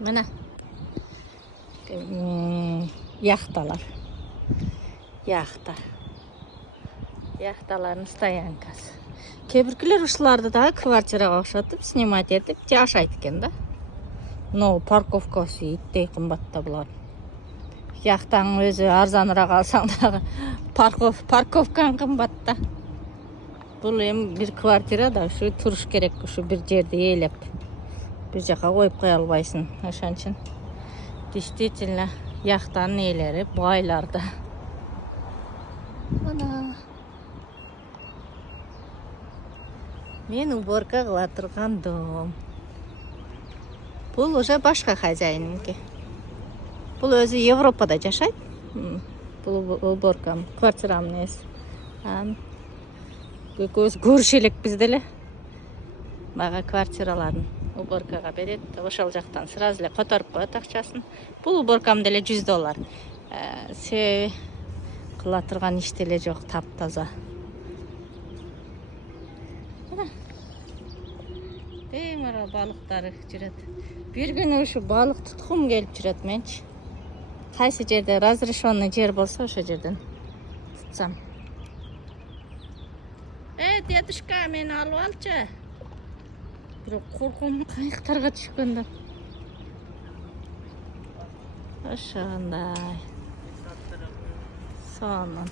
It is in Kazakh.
Mana yaxtalar. Yaxtaların stoyankасы. Kebirkiler ушыларды да квартираға оқшатып, снимать етіп, жашайды екен да. Но парковкасы иттей қымбатта бұлар. Яқтаның өзі арзанырақ алсаң дағы парковкаң қымбатта. Бұл бір квартира да, шу тұрыш керек, шу бір жерді елеп. Bir жаққа қойып қоя албайсың. Ошон үчүн действительно яқтанын иелери байларда. Мына мен уборка кыла турган дом. Бұл уже башка хозяйнинки. Бұл өзі Европада жашайт. Бұл уборкам, квартирамын есі. Көз көрші біз деле. Бага квартираларын уборкаға берет. Ошол жақтан сразу эле которуп коет акчасын. Бұл уборкам деле $100. Себеби кыла турган иш деле жок, таптаза. Темір балықтары жүрет. Bir gün ушу балык туткум келип жүрөт менчи. Кайсы жерде разрешенный жер болсо ошо жерден тутсам. Дедушка, мени алып алчы. Бирок корком кайыктарга түшкөндө. Ошондой. Сонун.